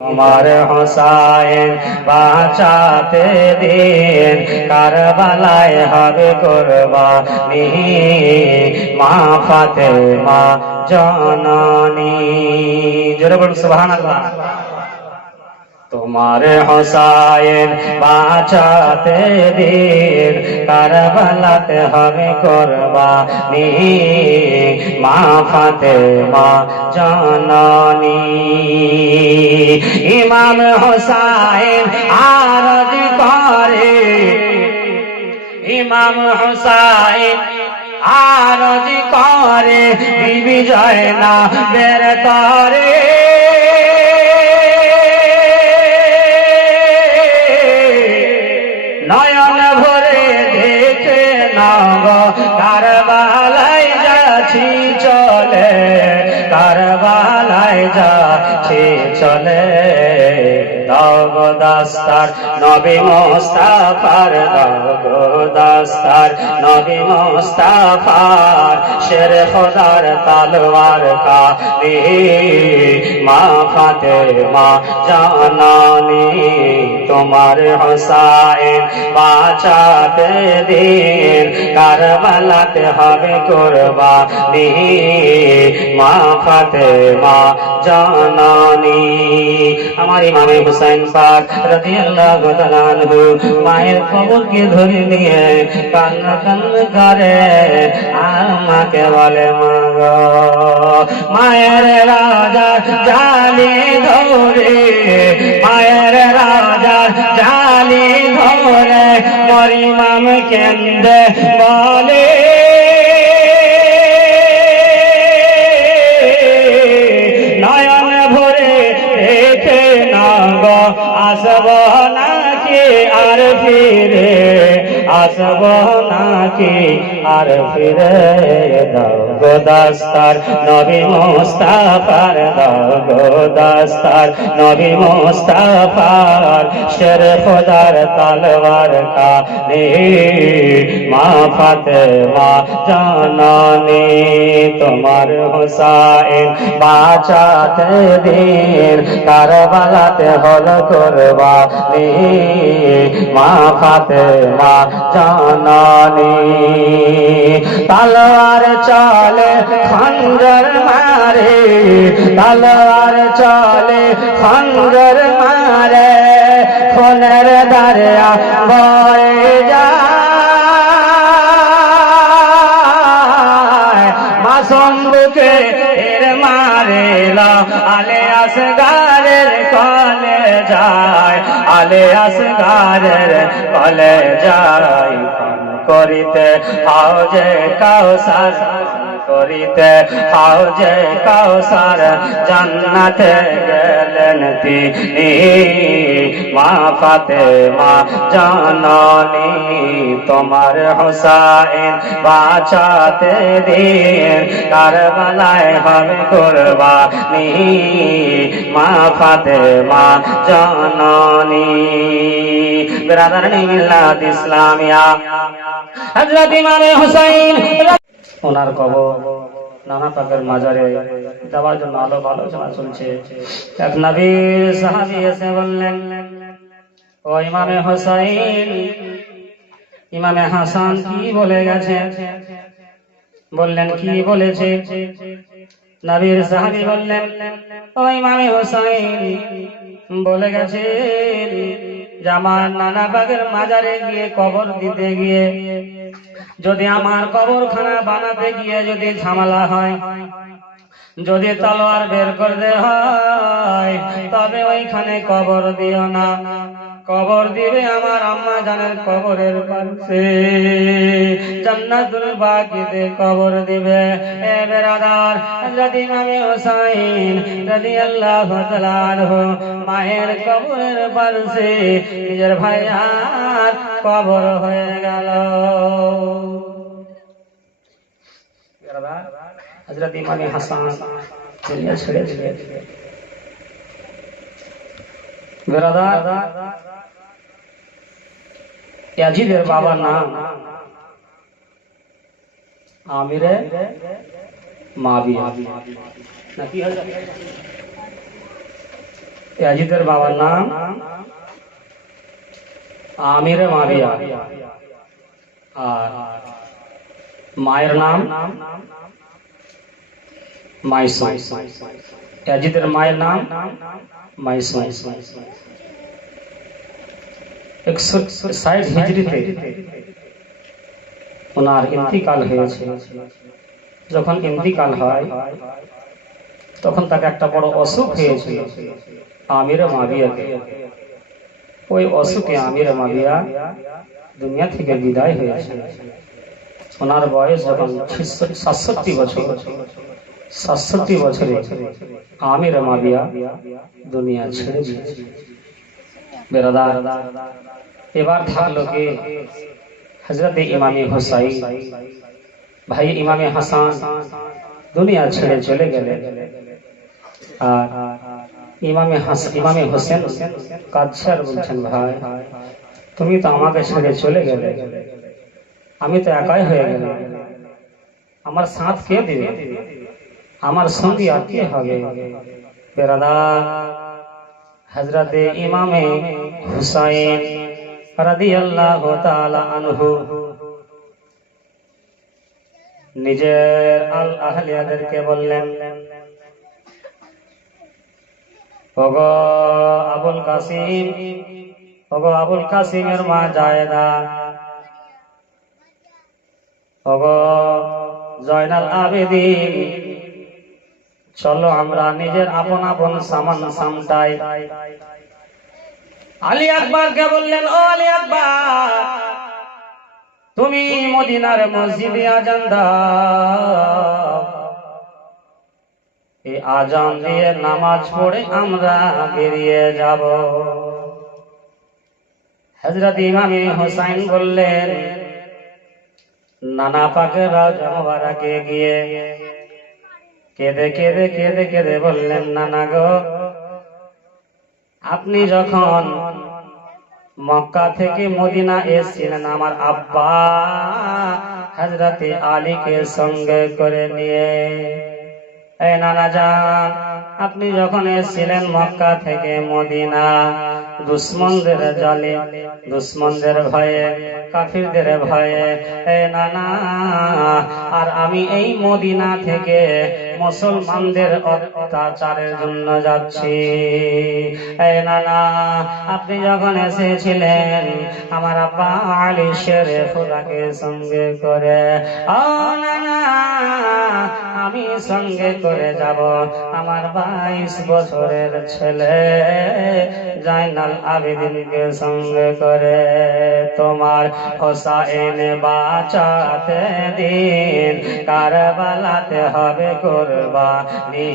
তোমার হোসাইন বাঁচাতে দিন কারবালায় হবে কুরবানি মা ফাতেমা জননী। জোরে বলুন সুবহানাল্লাহ। তোমার হোসাইন বাঁচাতে দিন কারবালাতে হবে কুরবানি মা ফাতেমা জননী। ইমাম হোসাইন আরজ করে, ইমাম হোসাইন আরজ করে বিবি জয়নাবের তরে। নয়ন ভরে দেখে নাগ কারবালায় যাচ্ছি চলে, কারবালায় যাচ্ছি চলে। দাও দাস্তার নবী মুস্তাফার, দাও দাস্তার নবী মুস্তাফার, শের খোদার তলোয়ার কালি মা ফাতেমা জননী। তোমার হোসাইন বাঁচাতে দিন কারবালাতে হবে কুরবানি মা ফাতেমা জননী। আমার ইমামে হুসাইন পাক রাদিয়াল্লাহু তাআলা আনহু মায়ের কবরকে ধরে নিয়ে কান্না কান্না করে, আমাকে বলে মা গো মায়ের রাজা জালি ধরে, মায়ের রাজা জালি ধরে মোর ইমাম কেন্দে বলে, নয়ন ভরে দেখে নাগ আসব নাকি আর ফিরে, আসব নাকি আর ফিরে। দাও গো দাস্তার নবী মুস্তাফার, দাও গো দাস্তার নবী মুস্তাফার, শের খোদার তলোয়ার কালি মা ফাতেমা জননী। তোমার হোসাইন বাঁচাতে দিন কারবালাতে হলো কুরবানি মা ফাতেমা জননী। তলোয়ার চলে খঞ্জর মারে, তলোয়ার চলে খঞ্জর মারে, খুনের দরিয়া বয়ে যায় মাসুম বুকে এর মারে লা আলে আসগারের কলে যায়, আলে আসগারের কলে যায়। করিতে হাউজে কাউসার, করিতে হাউজে কাউসার জান্নাতে গেলেন তিনি মা ফাতেমা জননী। তোমার হোসাইন বাঁচাতে দিন কারবালায় হবে কুরবানি মা ফাতেমা জননী। বিরাদরানি মিল্লাত ইসলামিয়া হযরত ইমাম হুসাইন ওনার কবর নানা পাকের মাজারে দেওয়ার জন্য আলোচনা চলছে। এক নবীর সাহাবী এসে বললেন, ও ইমামে হুসাইন, ইমামে হাসান কি বলে গেছে? বললেন কি বলেছে? নবীর সাহাবী বললেন, ও ইমামে হুসাইন বলে গেছে যে আমার নানা পাকের মাজারে গিয়ে কবর দিতে গিয়ে যদি আমার কবরখানা বানাতে গিয়ে যদি ঝামেলা হয়, যদি তলোয়ার বের করতে হয়, তবে ওইখানে কবর দিও না, কবর দিবে আমার আম্মা জানের কবরের পাশে জান্নাতুল বাকিতে কবর দিবে। এ বেরাদার, হযরত ইমাম হুসাইন রাদিয়াল্লাহু তাআলা আনহু মায়ের কবরের পাশে নিজের ভাইয়ার কবর হয়ে গেল। হযরত ইমাম হাসান দুনিয়া ছেড়ে দিলেন। বেরাদার, ইয়াজিদের বাবার নাম আমিরে মাবিয়া নাকি ইয়াজিদের বাবার নাম আমির মাবিয়া, আর মায়ের নাম মাইসুম। ইয়াজিদের মায়ের নাম মাইসুম। 160 হিজরিতে ওনার ইন্তিকাল হয়েছে। যখন ইন্তিকাল হয় তখন তাকে একটা বড় অসুখ হয়েছিল আমির মাবিয়াকে। ওই অসুখে আমির মাবিয়া দুনিয়া থেকে বিদায় হয়েছে। ওনার বয়স যখন 67 বছর, 67 বছরে আমির মাবিয়া দুনিয়া ছেড়ে দিয়েছে। বেরাদার, এবার থাকলো কে? হযরত ইমামে হুসাইন, ভাই ইমামে হাসান দুনিয়া ছেড়ে চলে গেলেন। আর ইমামে হোসেন কাঁদছে আর বলছেন, ভাই তুমি তো আমাকে ছেড়ে চলে গেলে, আমি তো একাই হয়ে গেলাম, আমার সাথ কে দিবে, আমার সঙ্গী আর কে হবে? বেরাদার, হযরত ইমামে হুসাইন রাদিয়াল্লাহু তাআলা আনহু নিজের আল আহলিয়াদেরকে বললেন, ওগো আবুল কাসিম, ওগো আবুল কাসিমের মা জায়েদা, ওগো জয়নাল আবেদিন, চলো আমরা নিজের আপন আপন সামান সামটাই। আলী আকবরকে বললেন, ও আলী আকবর, তুমি মদিনার মসজিদে আজান দাও, এই আজান দিয়ে নামাজ পড়ে আমরা বেরিয়ে যাব। হযরত ইমামে হুসাইন বললেন, নানা পাকের রওজা মুবারকে গিয়ে কেঁদে কেঁদে কেঁদে কেঁদে বললেন, নানা গো, আপনি যখন মক্কা থেকে মদিনা এসেছিলেন আমার আব্বা হযরত আলীকে সঙ্গে করে নিয়ে। এই নানা জান, আপনি যখন এসেছিলেন মক্কা থেকে মদিনা, দুশ্মনদের জালে, দুশ্মনদের ভয়ে, কাফিরদের ভয়ে, এই নানা, আর আমি এই মদিনা থেকে মুসলমানদের অত্যাচারের জন্য যাচ্ছি। এই নানা, আপনি যখন এসেছিলেন আমার আব্বা আলী শেরে খোদাকে সঙ্গে করে, ও নানা, আমি সঙ্গে করে যাব আমার 22 বছরের ছেলে জয়নাল আবেদিনকে সঙ্গে করে। তোমার হোসাইন বাঁচাতে দিন কারবালাতে হবে কুরবানি।